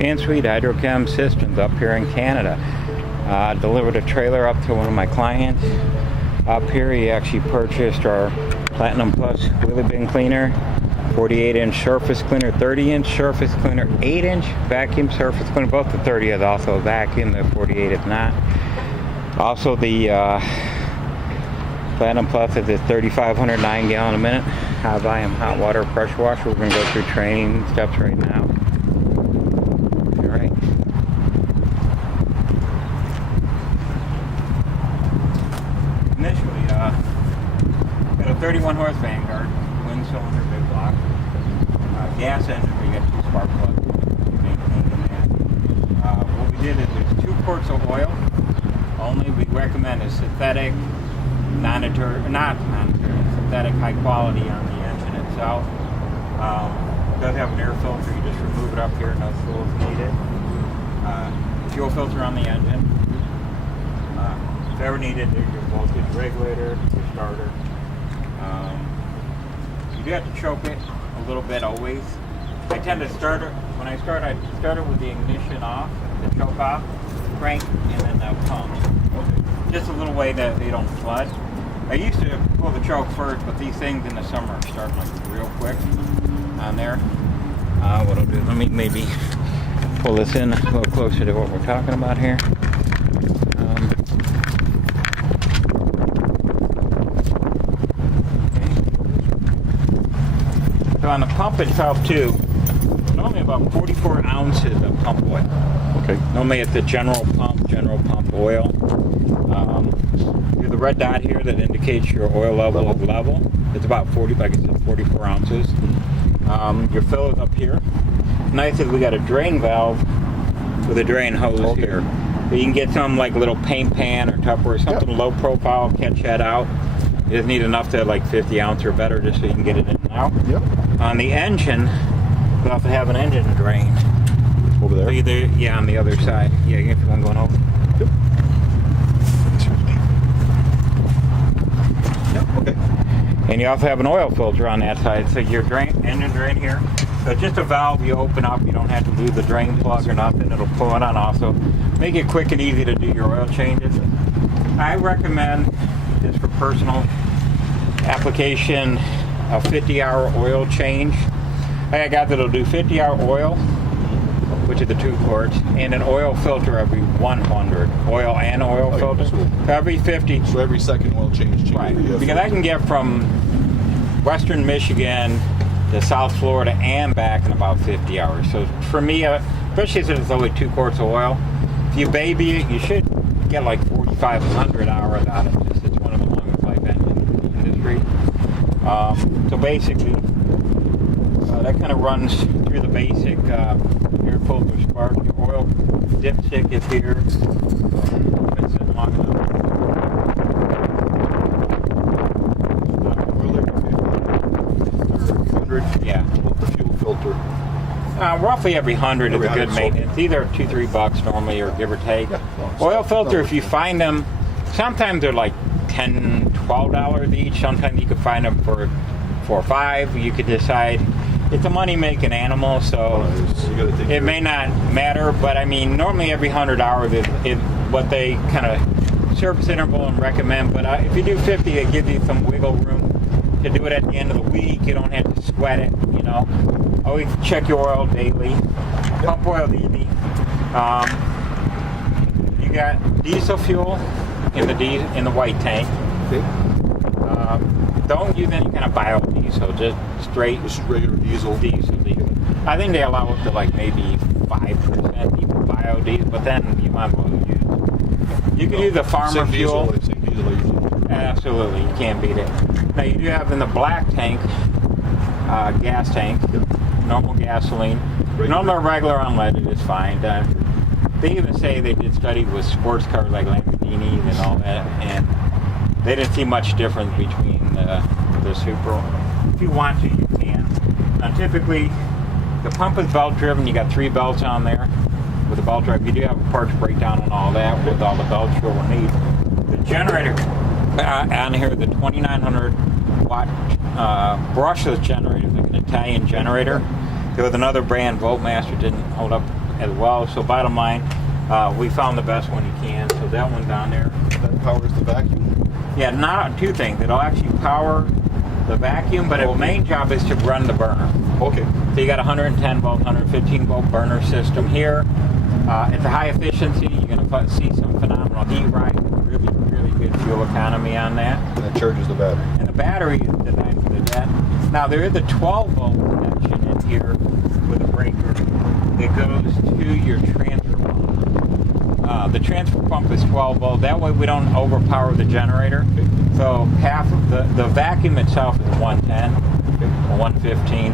and Swede Hydrochem Systems up here in Canada. Delivered a trailer up to one of my clients. Up here he actually purchased our Platinum Plus Wheelie Bin Cleaner, 48-inch surface cleaner, 30-inch surface cleaner, 8-inch vacuum surface cleaner. Both the 30 is also a vacuum, the 48 is not. Also the Platinum Plus is a 3,509 gallon a minute high volume hot water pressure washer. We're going to go through training steps right now. All right. Initially, got a 31 horse Vanguard, twin cylinder, big block, gas engine. We got 2 spark plugs. What we did is there's 2 quarts of oil. Only we recommend a synthetic, synthetic high quality on the engine itself. It does have an air filter. You just remove it up here. No tools needed. Fuel filter on the engine. If ever needed, there's your voltage regulator, your starter. You do have to choke it a little bit always. I tend to start it, when I start it with the ignition off, the choke off, crank, and then the pump. Just a little way that they don't flood. I used to pull the choke first, but these things in the summer are starting like real quick on there. What I'll do, let me maybe pull this in a little closer to what we're talking about here. So on the pump itself too, normally about 44 ounces of pump oil. Okay. Normally at the general pump oil. There's the red dot here that indicates your oil level. It's about 44 ounces. Your filler is up here. Nice is we got a drain valve with a drain hose here. So you can get some like a little paint pan or Tupperware, something low profile, catch that out. You just need enough to like 50 ounce or better just so you can get it in and out. Yep. On the engine, we also have an engine drain. Over there? Yeah, on the other side. Yeah, you have one going over. Yep. Yep, okay. And you also have an oil filter on that side. So your engine drain here. So it's just a valve you open up. You don't have to do the drain plug or nothing. It'll pull it on also. Make it quick and easy to do your oil changes. I recommend, just for personal application, a 50-hour oil change. I got that'll do 50-hour oil, which is the 2 quarts, and an oil filter every 100. Oil and oil filter. So every 50. So every second oil change. Right. Because I can get from Western Michigan to South Florida and back in about 50 hours. So for me, especially since it's only 2 quarts of oil, if you baby it, you should get like 4,500 hours out of it. It's one of the longest life engines in the industry. So basically, that kind of runs through the basic air filter spark. Your oil dipstick is here. It's in long enough. Yeah. The fuel filter. Roughly every 100 is a good 100, maintenance. Either $2-3 normally, or give or take. Yeah, Oil filter, if you find them, sometimes they're like $10, $12 each. Sometimes you can find them for $4 or $5. You could decide. It's a money-making animal, so it may not matter. But I mean, normally every 100 hours is what they kind of service interval and recommend. But if you do 50, it gives you some wiggle room to do it at the end of the week. You don't have to sweat it, you know. Always check your oil daily. Pump oil easy. You got diesel fuel in the white tank. Okay. Don't use any kind of biodiesel, just straight regular diesel. I think they allow up to like maybe 5% even biodiesel, but then you might as well use. You can use the farmer fuel. Absolutely, you can't beat it. Now you do have in the black tank, gas tank, normal gasoline. Normal regular unleaded is fine. They even say they did studies with sports cars like Lamborghinis and all that, and they didn't see much difference between the Supra. If you want to, you can. Now typically, the pump is belt driven. You got 3 belts on there with a belt drive. You do have a parts breakdown and all that with all the belts you'll need. The generator on here, the 2,900 watt brushless generator, like an Italian generator. There was another brand, Voltmaster, didn't hold up as well. So bottom line, we found the best one you can. So that one down there. That powers the vacuum? Yeah, not two things. It'll actually power the vacuum, but its main job is to run the burner. Okay. So you got 110 volt, 115 volt burner system here. It's a high efficiency. You're going to see some phenomenal heat rise. Really, really good fuel economy on that. And it charges the battery. And the battery is designed for the jet. Now there is a 12 volt connection in here with a breaker that goes to your transfer pump. The transfer pump is 12 volt. That way we don't overpower the generator. So half of the vacuum itself is 110 or 115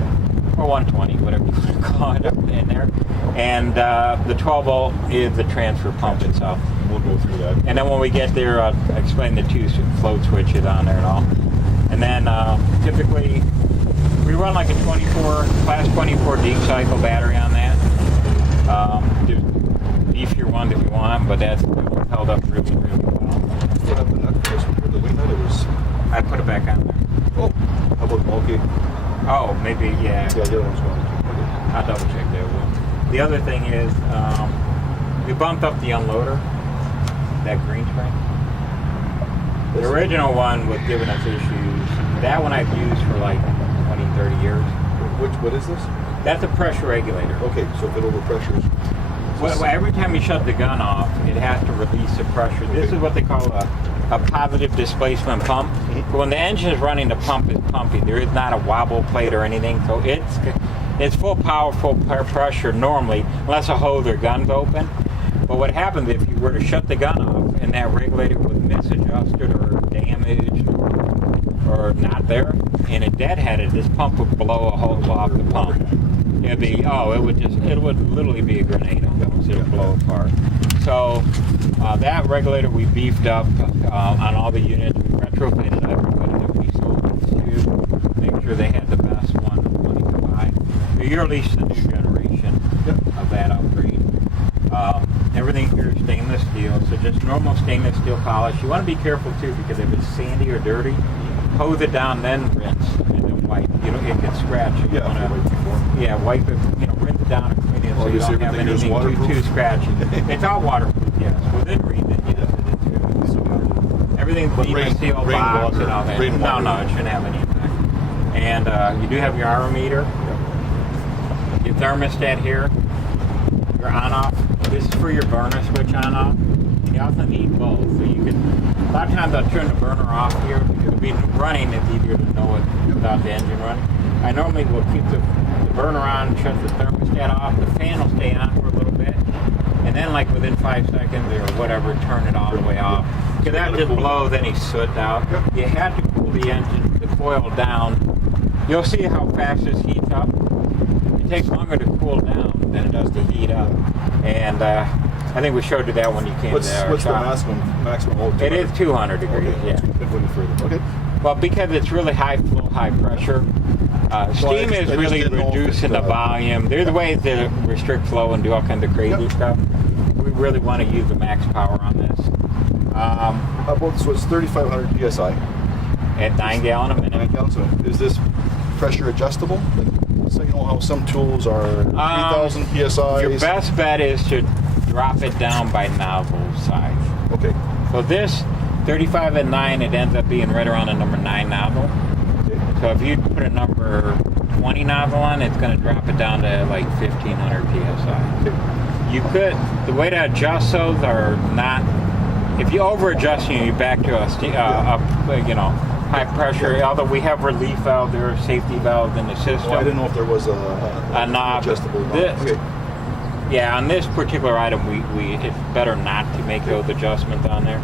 or 120, whatever you want to call it, up in there. And the 12 volt is the transfer pump itself. We'll go through that. And then when we get there, I'll explain the two float switches on there and all. And then typically we run like a class 24 deep cycle battery on that. There's beefier ones if you want, but that's held up really, really well. Put up the nut, the wing nut, it was... I put it back on there. Oh, how about bulky? Oh, maybe, yeah. Yeah, the other one's going. Okay. I'll double check that one. The other thing is, we bumped up the unloader, that green screen. The original one was giving us issues. That one I've used for like 20, 30 years. What is this? That's a pressure regulator. Okay, so if it overpressures. Well, every time you shut the gun off, it has to release the pressure. This is what they call a positive displacement pump. So when the engine is running, the pump is pumping. There is not a wobble plate or anything. So it's full power, full pressure normally, unless a hose or gun's open. But what happens if you were to shut the gun off and that regulator was misadjusted or damaged or not there, and it deadheaded, this pump would blow a hole off the pump. It would literally be a grenade almost. It would blow apart. So that regulator we beefed up on all the units. We retrofitted everybody that we sold it to, make sure they had the best one money to buy. So you're at least the new generation of that upgrade. Everything here is stainless steel, so just normal stainless steel polish. You want to be careful too, because if it's sandy or dirty, hose it down, then rinse, and then wipe. You know, it can scratch. You want to wipe it. You know, rinse it down and clean it so you don't have anything too scratchy. It's all waterproof, yes. Within reason, yes, it is too. So everything's stainless steel box and all that. No, it shouldn't have any effect. And you do have your arrow meter, your thermostat here, your on-off. This is for your burner switch on-off. You also need both, so you can. A lot of times I'll turn the burner off here because it'll be running. It's easier to know it without the engine running. I normally will keep the burner on, shut the thermostat off. The fan will stay on for a little bit, and then like within 5 seconds or whatever, turn it all the way off. Because that just blows any soot out. You have to cool the engine, the coil down. You'll see how fast this heats up. It takes longer to cool down than it does to heat up. And I think we showed you that when you came there. What's the maximum voltage? It is 200 degrees, okay, yeah. Okay. Well, because it's really high flow, high pressure, steam is really reducing the volume. There's ways to restrict flow and do all kinds of crazy stuff. We really want to use the max power on this. So it's 3,500 PSI. At 9 gallon a minute. 9 gallons. So is this pressure adjustable? So you know how some tools are 3,000 PSI. Your best bet is to drop it down by nozzle size. Okay. So this 35 at 9, it ends up being right around a number 9 nozzle. Okay. So if you put a number 20 nozzle on, it's going to drop it down to like 1,500 PSI. Okay. You could, the way to adjust those are not, if you over adjust, you're back to a high pressure, although we have relief valve, there are safety valves in the system. Oh, I didn't know if there was a knob. Adjustable knob. Okay. Yeah, on this particular item, we it's better not to make those adjustments on there.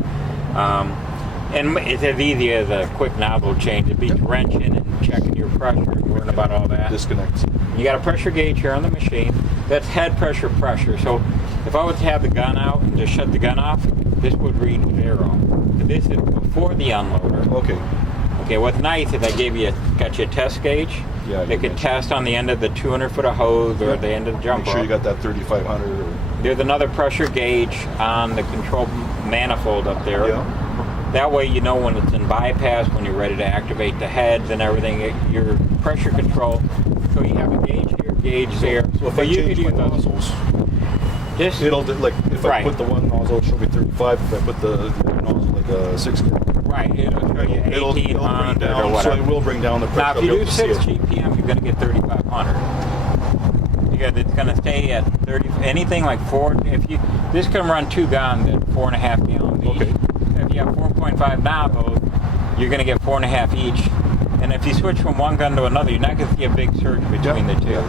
And it's as easy as a quick nozzle change. It'd be wrenching and checking your pressure and worrying about all that. Disconnects. You got a pressure gauge here on the machine. That's head pressure. So if I was to have the gun out and just shut the gun off, this would read 0. This is before the unloader. Okay. Okay, what's nice is I got you a test gauge. Yeah. They could test on the end of the 200-foot of hose or the end of the jump Make sure you rope. got that 3,500. There's another pressure gauge on the control manifold up there. Yeah. That way you know when it's in bypass, when you're ready to activate the heads and everything, your pressure control. So you have a gauge here, gauge there. So if I you change could my use those. nozzles, Just It'll do, like if I Right. put the one nozzle, it'll show me 35. If I put the other nozzle, like a 60, right. It'll show you it'll bring 1800 or down. So whatever. it will bring down the pressure. Now, if I'll you be able do to see 6 it. GPM, you're going to get 3,500 because it's going to stay at 30. Anything like 4, if you this can run 2 guns at 4.5 gallons each. Okay. If you have 4.5 nozzles, you're going to get 4.5 each. And if you switch from one gun to another, you're not going to see a big surge between the two.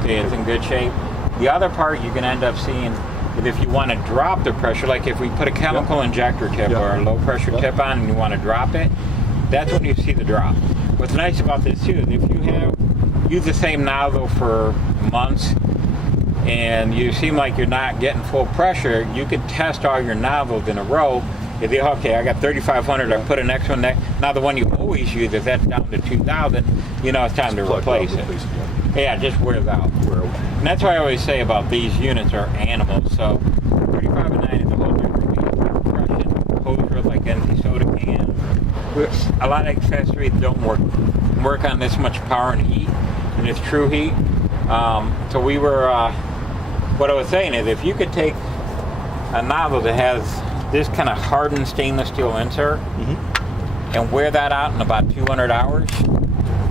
Okay, it's in good shape. The other part you're going to end up seeing is if you want to drop the pressure, like if we put a chemical injector tip or a low pressure tip on and you want to drop it, that's when you see the drop. What's nice about this too is if you have used the same nozzle for months and you seem like you're not getting full pressure, you can test all your nozzles in a row. If you okay, I got 3,500, I put an next one there. Now the one you always use, if that's down to 2,000, you know it's time to replace it. Yeah, it just wears out. And that's why I always say about these units are animals. So 35 and 9 is a whole different game. Compression, hose like empty soda can. A lot of accessories don't work on this much power and heat, and it's true heat. So we were, what I was saying is if you could take a nozzle that has this kind of hardened stainless steel insert and wear that out in about 200 hours,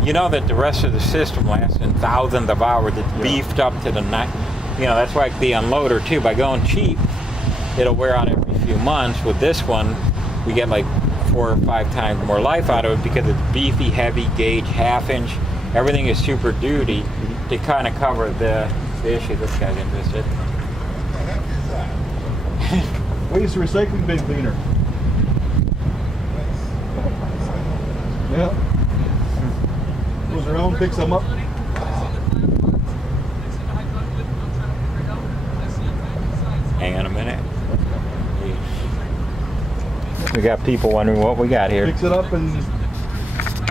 you know that the rest of the system lasts in thousands of hours. It's beefed up to the night. You know, that's like the unloader too. By going cheap, it'll wear out every few months. With this one, we get like 4 or 5 times more life out of it because it's beefy, heavy gauge, half-inch. Everything is super duty to kind of cover the issue. This guy's interested. Waste recycling bin cleaner. Yeah. Goes around, picks them up. Hang on a minute. We got people wondering what we got here. Picks it up and